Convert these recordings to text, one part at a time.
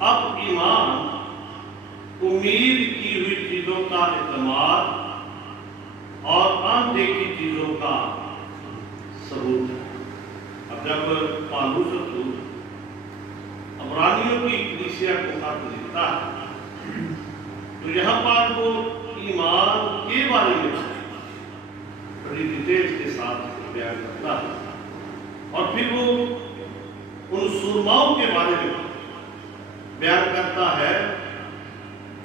اب ایمان امید کی ہوئی چیزوں کا اعتماد اور اندیکھی چیزوں کا ثبوت ہے۔ اب جب پالوس رسول عبرانیوں کی کلیسیا کو خط لکھتا ہے تو یہاں پر وہ ایمان کے بارے میں بڑی ڈیٹیلز کے ساتھ بیان کرتا ہے، اور پھر وہ ان سرماؤں کے بارے میں بیان کرتا ہے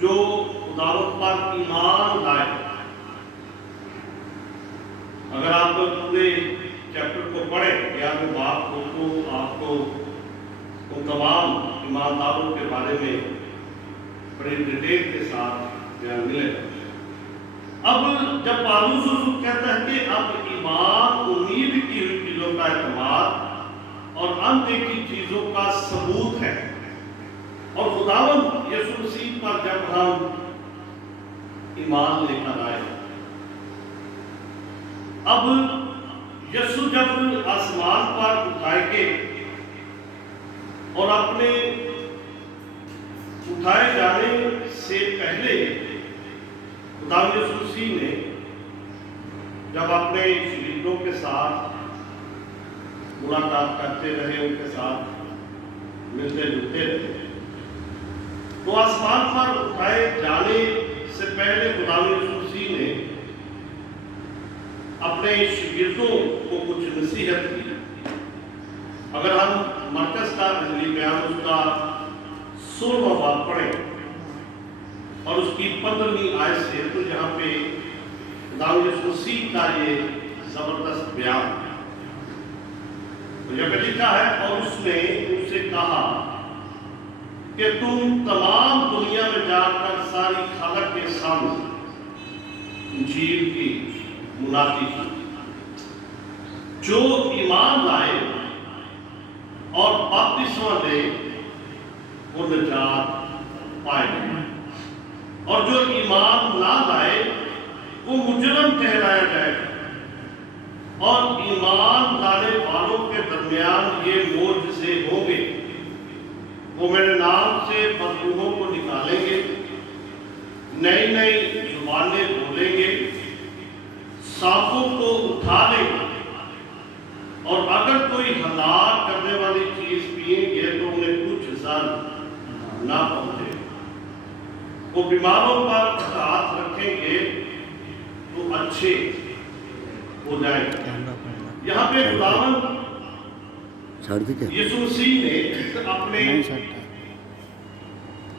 جو خداوند پر ایمان لائے۔ اگر آپ پورے چیپٹر کو پڑھیں یا بات کو تو آپ کو ان تمام ایمانداروں کے بارے میں بڑی ڈیٹیل کے ساتھ بیان ملے گا۔ اب جب پالوس رسول کہتا ہے کہ اب ایمان امید کی ہوئی چیزوں کا اعتماد اور اندیکھی چیزوں کا ثبوت ہے، اور خداوند یسوع مسیح پر جب ہم ایمان لے کر آئے، اب یسوع جب آسمان پر اٹھائے گئے اور اپنے اٹھائے جانے سے پہلے خداوند یسوع مسیح نے جب اپنے شاگردوں کے ساتھ ملاقات کرتے رہے، ان کے ساتھ ملتے جلتے رہے، تو آسمان پر اٹھائے جانے سے پہلے خداوند یسوع مسیح نے اپنے شاگردوں کو کچھ نصیحت کی۔ اگر ہم مرکز کا انجیلی بیان اس کا 16واں باب پڑھیں اور اس کی 15ویں آیت سے، تو یہاں پہ خداوند یسوع مسیح کا یہ زبردست بیان ہے۔ تو یہ لکھا ہے، اور اس نے ان سے کہا کہ تم تمام دنیا میں جا کر ساری خلق کے سامنے انجیل کی منادی کی۔ جو ایمان لائے اور بپتسمہ لے وہ نجات پائے گا، اور جو ایمان نہ لائے وہ مجرم ٹھہرایا جائے گا۔ اور ایمان لانے والوں کے درمیان یہ معجزے ہوں گے، وہ میرے نام سے بدبوؤں کو نکالیں گے، نئی نئی زبانیں بولیں گے، سانپوں کو اٹھا لیں گے، اور اگر کوئی ہلاک کرنے والی چیز پئیں گے تو انہیں کچھ زر نہ پہنچے، وہ بیماروں پر ہاتھ رکھیں گے تو اچھے ہو جائیں گے۔ یہاں پہ خداوند یسوع مسیح نے اپنے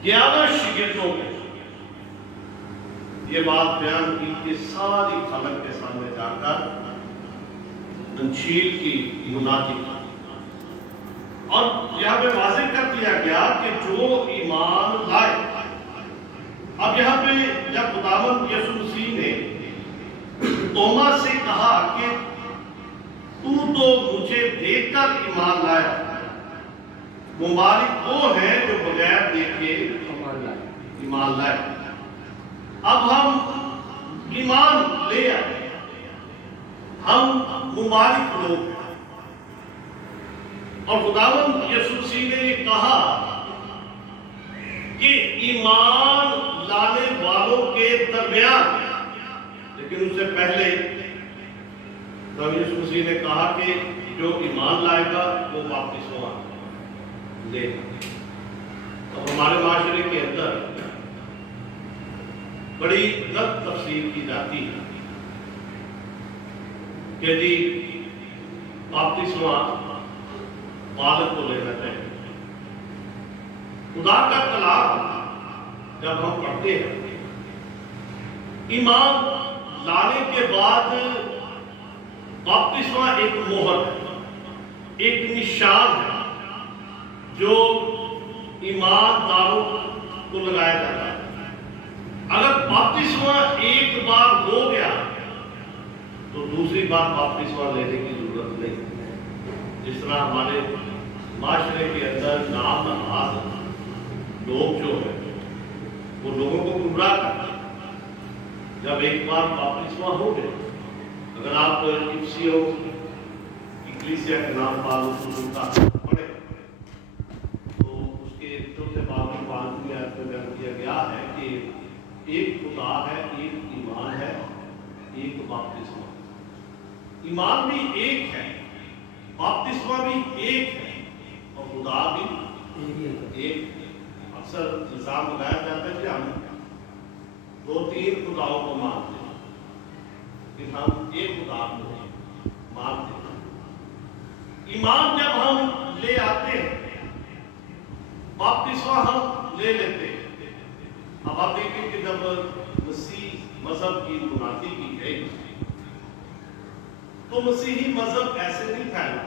11 شاگردوں کو یہ بات بیان کی کہ ساری خلق کے سامنے جا کر انجیل کی منادی کی، اور یہاں پہ واضح کر دیا گیا کہ جو ایمان لائے۔ اب یہاں پہ جب خداوند یسوع مسیح نے توما سے کہا کہ تو مجھے دیکھ کر ایمان لایا، مبارک وہ ہے جو بغیر دیکھے ایمان لائے۔ اب ہم ایمان لے آئے، ہم مبارک لوگ ہیں، اور خداوند یسوع مسیح نے یہ کہا کہ ایمان لانے والوں کے درمیان، لیکن اس سے پہلے خداوند یسوع مسیح نے کہا کہ جو ایمان لائے گا وہ بپتسمہ لے گا۔ تو ہمارے معاشرے کے اندر بڑی غلط تفسیر کی جاتی ہے کہ جی بپتسمہ بالغ کو لینا چاہیے۔ خدا کا کلام جب ہم پڑھتے ہیں، ایمان لانے کے بعد بپتسمہ ایک مہر ہے، ایک نشان ہے جو ایمانداروں کو لگایا جاتا ہے۔ اگر بپتسمہ ایک بار ہو گیا تو دوسری بار بپتسمہ لینے کی ضرورت نہیں۔ جس طرح ہمارے معاشرے کے اندر نام نہاد لوگ جو ہیں وہ لوگوں کو گمراہ کرتے ہیں۔ جب ایک بار بپتسمہ ہو گیا، اگر آپ افسیوں کی کلیسیا کے نام پالوس رسول کا پڑھیں تو اس کے چوتھے باب آیت میں بیان کیا گیا ہے کہ ایک خدا ہے، ایک ایمان ہے، ایک بپتسمہ۔ ایمان بھی ایک ہے، بپتسمہ بھی ایک ہے، اور خدا بھی ایک ہے۔ اکثر الزام لگایا جاتا ہے کہ ہم 2-3 خداؤں کو مانتے ہیں، لیکن ہم ایک خدا کو مانتے ہیں۔ ایمان جب ہم لے آتے ہیں، بپتسمہ ہم لے لیتے ہیں۔ اب آپ دیکھیں کہ جب مسیح مذہب کی بنیادی کی گئی تو مسیحی مذہب ایسے نہیں پھیلا،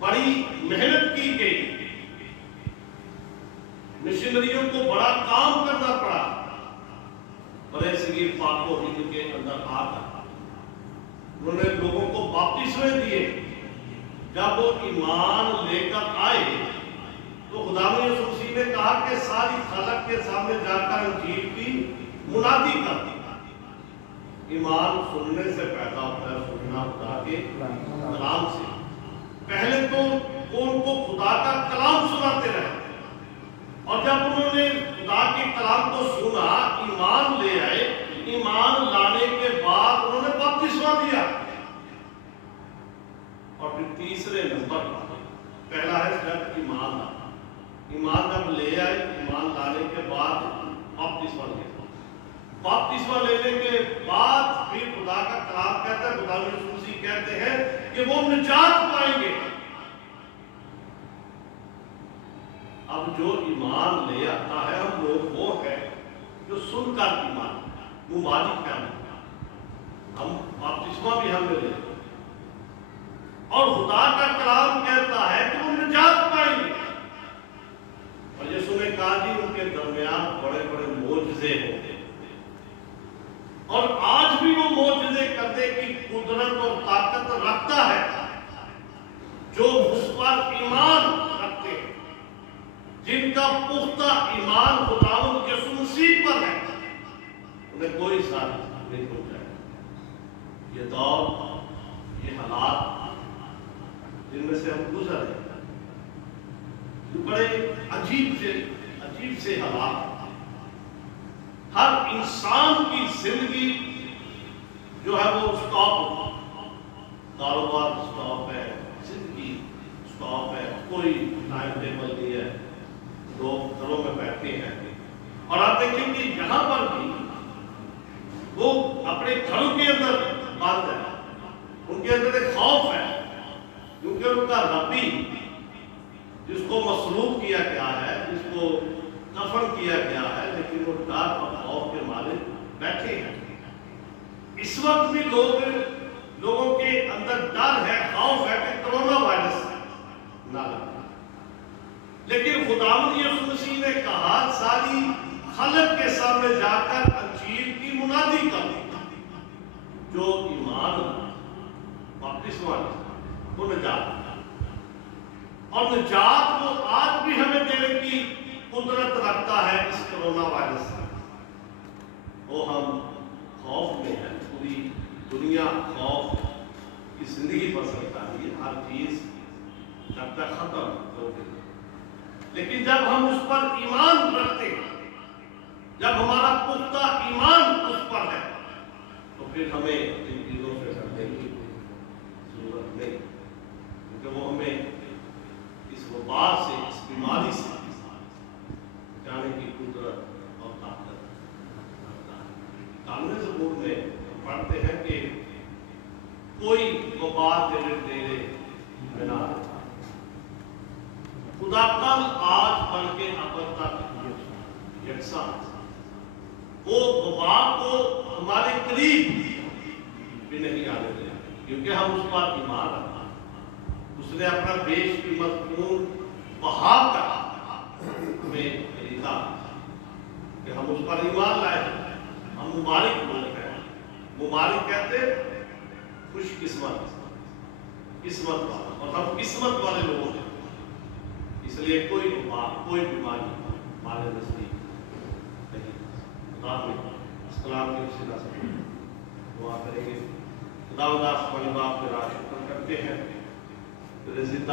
بڑی محنت کی گئی، مشنریوں کو بڑا کام کرنا پڑا، بڑے صغیر پاک و ہند کے اندر آ کر انہوں نے لوگوں کو بپتسمے دیے۔ جب وہ ایمان لے کر آئے تو خداوند یسوع مسیح نے کہا کہ ساری خلق کے سامنے جا کر انجیل کی منادی کر دی۔ ایمان سننے سے پیدا ہوتا ہے، سننا خدا کے کلام سے۔ پہلے تو وہ ان کو خدا کا کلام سناتے رہے، اور جب انہوں نے خدا کے کلام کو سنا، ایمان لے آئے، ایمان لانے کے بعد انہوں نے بپتسمہ دیا۔ اور پھر تیسرے نمبر پہلا ہے جب ایمان لانا، ایمان جب لے آئے، ایمان لانے کے بعد بپتسمہ لیا۔ بپتسمہ لینے کے بعد پھر خدا کا کلام کہتا ہے، خدا یسوع مسیح کہتے ہیں کہ وہ نجات پائیں گے۔ اب جو ایمان لے آتا ہے ہم لوگ وہ ہے جو سن کر ایمان، مبارک ہے ہم بپتسمہ بھی ہم لے لیتے، اور خدا کا کلام کہتا ہے کہ وہ نجات پائیں گے۔ اور یسوع نے کہا جی ان کے درمیان بڑے بڑے معجزے ہوتے، اور آج بھی وہ معجزے کرنے کی قدرت اور طاقت رکھتا ہے جو اس پر ایمان رکھتے ہیں، جن کا پختہ ایمان خداوند یسوع مسیح پر ہے، انہیں کوئی سازش نہیں ہو جائے۔ یہ دور، یہ حالات جن میں سے ہم گزر رہے ہیں، بڑے عجیب سے حالات، ہر انسان کی زندگی جو ہے وہ سٹاپ، کاروبار سٹاپ ہے، زندگی سٹاپ ہے، کوئی ٹائم ٹیبل نہیں ہے، لوگ گھروں میں بیٹھے ہیں۔ اور آپ دیکھیں کہ یہاں پر بھی وہ اپنے گھروں کے اندر بند ہے، ان کے اندر ایک خوف ہے، کیونکہ ان کا ربی جس کو مصلوب کیا گیا ہے، جس کو دفن کیا گیا ہے، لیکن وہ ڈر اور خوف کے مارے بیٹھے ہیں۔ اس وقت بھی لوگوں کے اندر ڈر ہے، خوف ہے کہ کرونا وائرس نہ لگے، لیکن خداوند یسوع مسیح نے کہا ساری خلق کے سامنے جا کر انجیل کی منادی کر، جو ایمان بپتسمہ وہ نجات، اور نجات وہ آج بھی ہمیں دینے کی قدرت رکھتا ہے اس کرونا وائرس سے۔ وہ ہم خوف میں ہیں، پوری دنیا خوف کی زندگی بسر کر رہی ہے، ہر چیز جب تک ختم ہو گئی، لیکن جب ہم اس پر ایمان رکھتے ہیں، جب ہمارا پختہ ایمان اس پر ہے، تو پھر ہمیں ان چیزوں سے ڈرنے کی ضرورت نہیں، کیونکہ وہ ہمیں اس وبا سے، اس بیماری سے جانے کی قدرت اور طاقت رکھتا ہے۔ قانون زبور میں پڑھتے ہیں کہ کوئی وبا تیرے ڈیرے میں نہ آئے، خدا کل آج بن کے ابد تک یکساں، وہ وبا کو ہمارے قریب بھی نہیں آنے دے، کیونکہ ہم اس پر ایمان رکھتے ہیں۔ اس نے اپنا بیش قیمت خون بہا کر ہمیں خریدا کہ ہم اس پر ایمان لائے، ہم مبارک لوگ ہیں۔ مبارک کہتے خوش قسمت، قسمت والا، اور ہم قسمت والے لوگ ہیں، اس لیے کوئی کوئی بیماری ہمارے نزدیک نہیں۔ خدا میں اس کلام کی وسیلہ سے دعا کریں گے۔ خداوند آسمانی باپ کے شکر کرتے ہیں تیرے زندہ